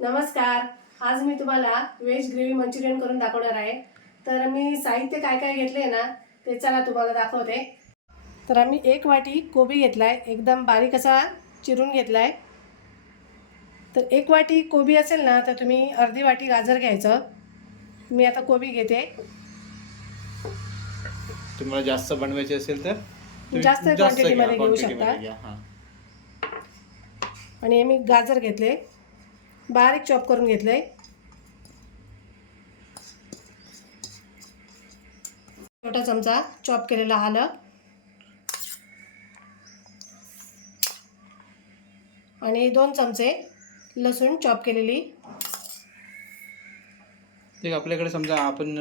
नमस्कार. आज मी तुम्हाला व्हेज ग्रेव्ही मंचुरियन करून दाखवणार आहे. तर मी साहित्य काय काय घेतले ना ते चला तुम्हाला दाखवते. तर आम्ही एक वाटी कोबी घेतला आहे एकदम बारीक असा चिरून घेतला आहे तर एक वाटी कोबी असेल ना तर तुम्ही अर्धी वाटी गाजर घ्यायचं. मी आता कोबी घेते. तुम्हाला जास्त बनवायचे असेल तर जास्त घ्या, quantity मध्ये घेऊ शकता. आणि मी गाजर घेतले. बारीक चॉप करून घेतले छोटा चमचा चॉप केलेला आलं. आणि दोन चमचे लसूण चॉप केलेली. ते आपल्याकडे समजा आपण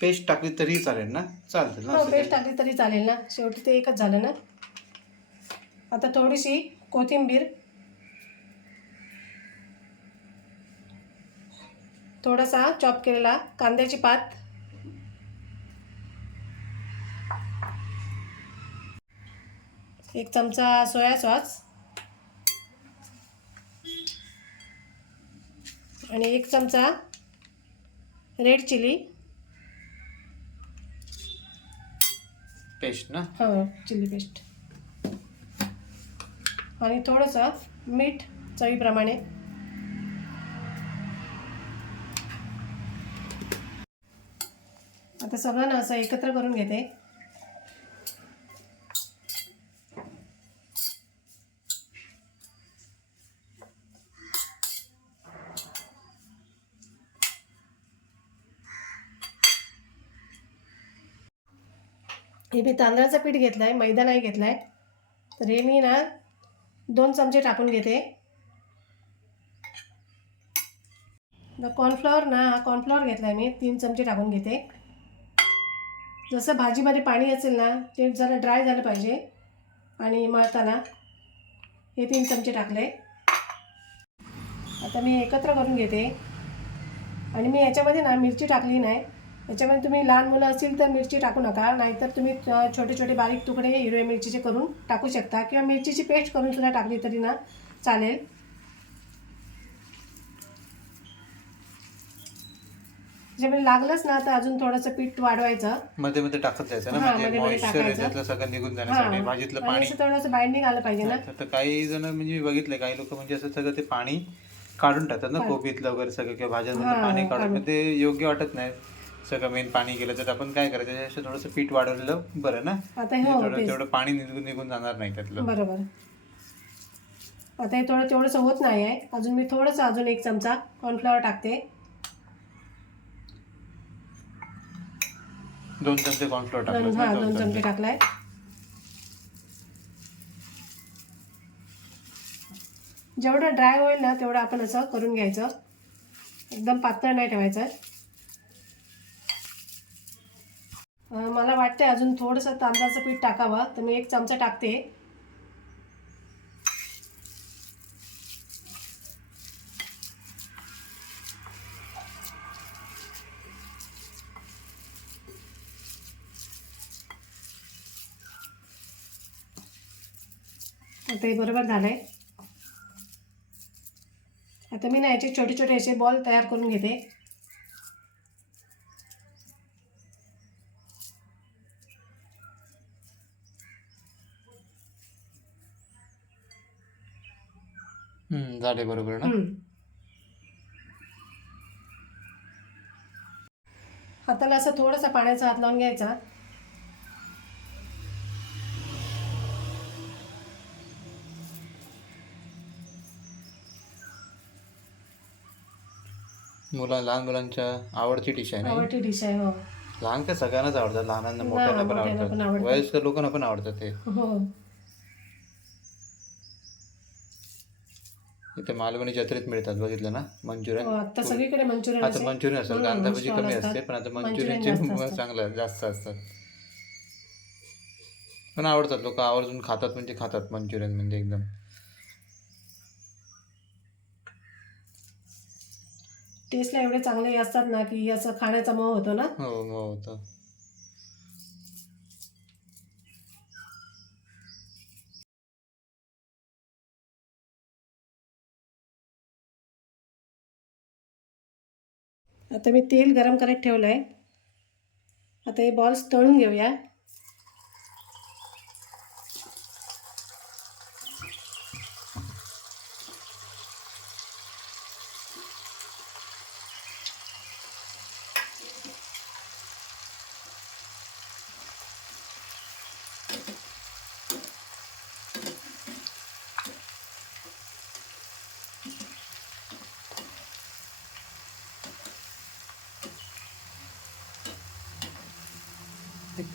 पेस्ट टाकली तरी चालेल ना? चालतं ना हो पेस्ट? टाकली तरी चालेल ना. शेवटी ते एकच झालं ना. आता थोडीशी कोथिंबीर थोडासा चॉप केलेला कांद्याची पात. एक चमचा सोया सॉस. आणि एक चमचा रेड चिली. पेस्ट ना? हो चिली पेस्ट. आणि थोडंसं मीठ चवीप्रमाणे. सगळं ना असं एकत्र करून घेते. हे मी तांदळाचं पीठ घेतलं आहे मैदा नाही घेतला आहे तर हे मी ना दोन चमचे टाकून घेते. कॉर्नफ्लॉवर ना हा कॉर्नफ्लॉवर घेतला आहे मी तीन चमचे टाकून घेते. जसं भाजीमध्ये पाणी असेल ना ते जरा ड्राय झालं पाहिजे. आणि मळताना हे तीन चमचे टाकले. आता मी एकत्र करून घेते. आणि मी याच्यामध्ये ना मिरची टाकली नाही. याच्यामध्ये तुम्ही लहान मुलं असतील तर मिरची टाकू नका. नाहीतर तुम्ही छोटे छोटे बारीक तुकडे हिरव्या मिरचीचे करून टाकू शकता. किंवा मिरचीची पेस्ट करून सुद्धा टाकली तरी ना चालेल. त्याच्यामध्ये लागलंच ना तर अजून थोडंसं पीठ वाढवायचं. मध्ये मध्ये टाकत जायचं ना हा, म्हणजे मध्ये मध्ये मॉइश्चर टाकायचं. याच्यातलं सगळं निघून जाण्यासाठी भाजीतलं आणि पाणी. असं थोडंसं बाइंडिंग आलं पाहिजे ना. तर काही जण म्हणजे मी बघितलंय काही लोक म्हणजे असं सगळं ते पाणी काढून टाकतात ना. कोबीतलं वगैरे सगळं किंवा भाज्यांमधलं हां, पाणी काढून. पण. ते योग्य वाटत नाही. सगळं मेन पाणी गेलं तर आपण काय करायचं त्याच्यापेक्षा थोडंसं पीठ वाढवलेलं बरं ना. आता हे म्हणजे हो थोडं तेवढं पाणी निघून निघून जाणार नाही त्यातलं. बरोबर. आता हे थोडं तेवढंसं होत नाही आहे अजून मी थोडंसं अजून एक चमचा कॉर्नफ्लॉवर टाकते. दोन चमचे कॉर्नफ्लोअर दोन टाकलं हां दोन चमचे. टाकलाय. जेवढं ड्राय होईल ना तेवढं आपण असं करून घ्यायचं. एकदम पातळ नाही ठेवायचं. अं, मला वाटते अजून थोडंसं तांदळाचं पीठ टाकावं. तर मी एक चमचा टाकते. आता हे बरोबर झालं आहे आता मी ना याचे छोटे छोटे असे बॉल तयार करून घेते. झाले बरोबर ना. हाताला असं थोडासा पाण्याचा हात लावून घ्यायचा. मुला लहान मुलांच्या आवडती डिश आहे ना ही. आवडती डिश आहे हो. लहान काय सगळ्यांनाच आवडतात लहानांना मोठ्यांना पण मोठ्यांना पण आवडतात आवडतात. वयस्कर लोकांना पण आवडतात ते. हो. इथे मालवणी जत्रेत मिळतात बघितलं ना? मंचुरियन? हो, आता सगळीकडे मंचुरियन आता मंचुरियन असेल कांदा भजी स्टॉल कमी असतात. असते पण आता मंचुरियन मंचुरियनचे जास्त असतात. चांगलं जास्त असतात. पण आवडतात लोक आवर्जून खातात म्हणजे खातात मंचुरियन म्हणजे एकदम. टेस्टला एवढे चांगले असतात ना की असं खाण्याचा मोह होतो ना? हो मोह होता. आता मी तेल गरम करत ठेवलं आहे आता हे बॉल्स तळून घेऊया.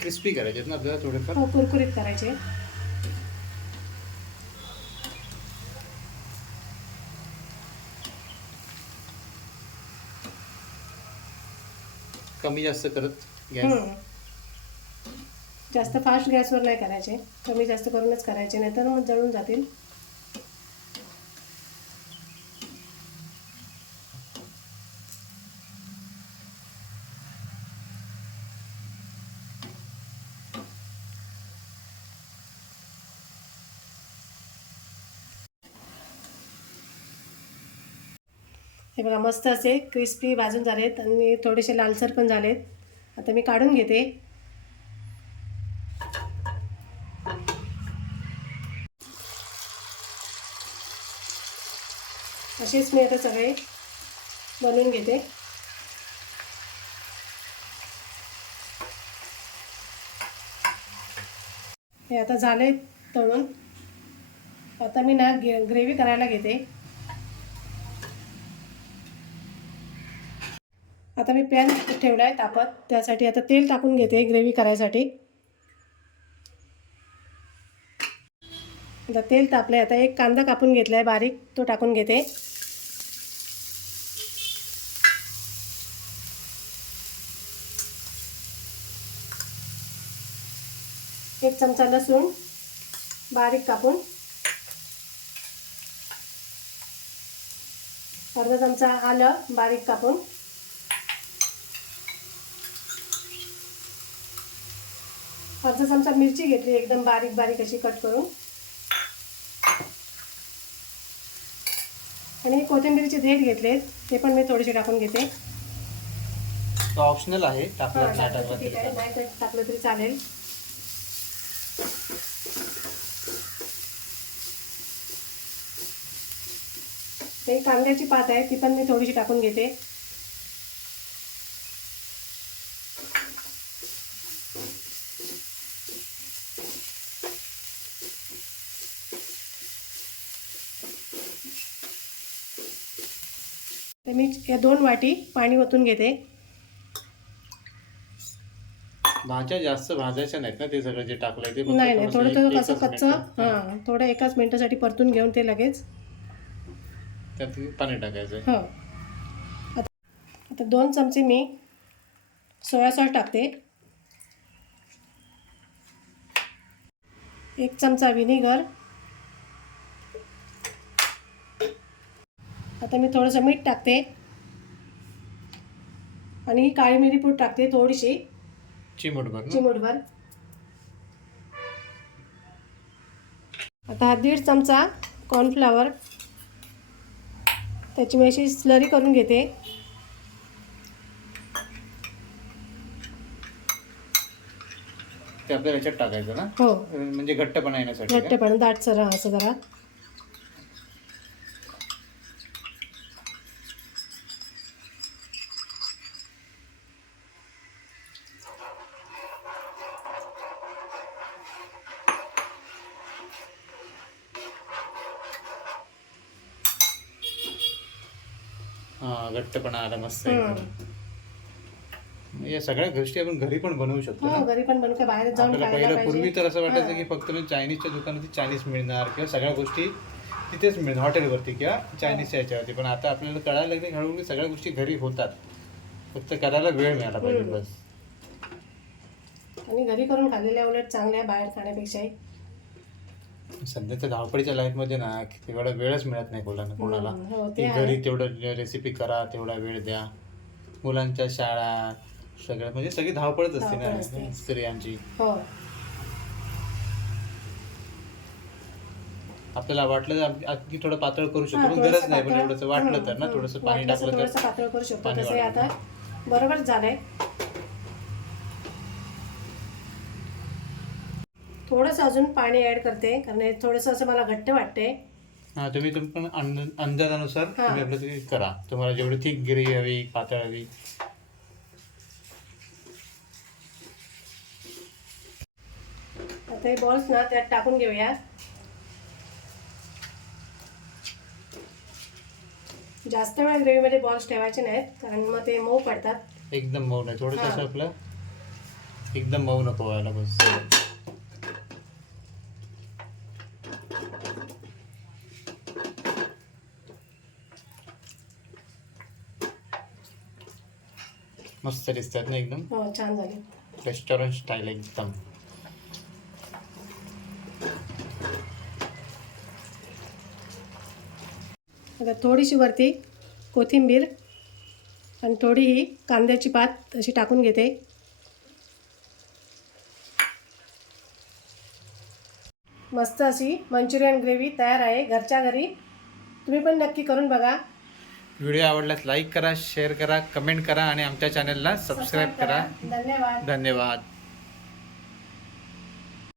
क्रिस्पी करायचे आहेत ना आपल्याला थोडेफार. हो कुरकुरीत करायचे. कमी जास्त करत गॅस. जास्त फास्ट गॅसवर नाही करायचे. कमी जास्त करूनच करायचे नाहीतर मग जळून जातील. हे बघा मस्त असे क्रिस्पी भाजून झालेत आणि थोडेसे लालसर पण झालेत. आता मी काढून घेते. असेच मी आता सगळे बनवून घेते. हे आता झाले तळून. आता मी ना ग्रेव्ही करायला घेते. आता मी पॅन ठेवला आहे तापत. त्यासाठी आता तेल टाकून घेते ग्रेव्ही करायसाठी. आता तेल तापलं आहे आता एक कांदा कापून घेतला आहे बारीक. तो टाकून घेते. एक चमचा लसूण बारीक कापून. अर्धा चमचा आलं बारीक कापून. अर्धा चमचा मिरची घेतली एकदम बारीक बारीक अशी कट करून. आणि कोथिंबीरचे देठ घेतलेत ते पण मी थोडेसे टाकून घेते. तो ऑप्शनल आहे टाकलं नाही टाकलं तर चालेल. नाही तर टाकलं तरी चालेल. हे कांद्याची पात आहे ती पण मी थोडीशी टाकून घेते. तर मी या दोन वाटी पाणी ओतून घेते. भाज्या जास्त भाजायच्या नाहीत ना ते सगळं जे टाकलंय ते? नाही नाही थोडं थोडं कसं कच्चं. हां थोडं एकाच मिनिटासाठी परतून घेऊन ते लगेच. त्यात पाणी टाकायचं हां. आता आता दोन चमचे मी सोया सॉस टाकते. एक चमचा विनेगर आता मी थोडंसं मीठ टाकते. आणि ही काळी मिरी पूड टाकते थोडीशी. चिमूटभर चिमूटभर. आता हा दीड चमचा कॉर्नफ्लावर त्याची मी अशी स्लरी करून घेते. ते आपल्याला याच्यात टाकायचं ना? हो. म्हणजे घट्टपणा येण्यासाठी? घट्टपणा दाटसर असं जरा. हा घट्टपणा आला मस्त. एकदम. या सगळ्या गोष्टी आपण घरी पण बनवू शकतो हो ना? घरी पण बाहेर जाऊन आपल्याला खायला पहिलं पूर्वी तर असं वाटायचं की फक्त मी चायनीजच्या दुकानात चायनीज मिळणार किंवा सगळ्या गोष्टी तिथेच मिळणार हॉटेलवरती किंवा चायनीजच्या याच्यावरती. पण आता आपल्याला कळायला लागले हळूहळू की सगळ्या गोष्टी घरी होतात. फक्त करायला वेळ मिळाला पाहिजे. बस. आणि घरी करून खाल्लेल्या उलट चांगल्या बाहेर खाण्यापेक्षाही. सध्याच्या धावपळीच्या लाईफमध्ये ना तेवढा वेळच मिळत नाही कोणाला कोणाला हो की ते आहे घरी तेवढं रेसिपी करा तेवढा वेळ द्या मुलांच्या शाळा सगळं म्हणजे सगळी धावपळच असते धावपळ असते. ना स्त्रियांची हो आपल्याला वाटलं तर आप- आणखी थोडं पातळ करू शकतो हा, पण थोडंसं गरज नाही पण पातळ. एवढंसं वाटलं तर ना थोडंसं. पाणी वाटलं तर टाकलं थोडंसं तर पातळ करू शकतो पाणी तसे वाढवलं. आता बरोबर झालंय थोडंसं अजून पाणी ॲड करते कारण हे थोडंसं असं मला घट्ट वाटते हा तुम्ही तुम्ही पण अंद- अंदाजानुसार. तुम्ही आपलं ते करा. तुम्हाला जेवढी थिक गिरवी हवी पातळ हवी. आता हे बॉल्स ना त्यात टाकून घेऊया. जास्त वेळ ग्रेव्हीमध्ये बॉल्स ठेवायचे नाहीत कारण मग ते मऊ पडतात. एकदम मऊ नाही. थोडंसं. असं आपलं एकदम मऊ नको व्हायला बस. मस्त दिसतात ना एकदम. हो छान झाले. रेस्टॉरंट स्टाईल एकदम. आता थोडीशी वरती कोथिंबीर आणि थोडी ही कांद्याची पात अशी टाकून घेते. मस्त अशी मंचुरियन ग्रेव्ही तयार आहे घरच्या घरी. तुम्ही पण नक्की करून बघा. व्हिडिओ आवडल्यास लाईक करा शेअर करा कमेंट करा आणि आमच्या चॅनलला सबस्क्राईब करा. धन्यवाद. धन्यवाद.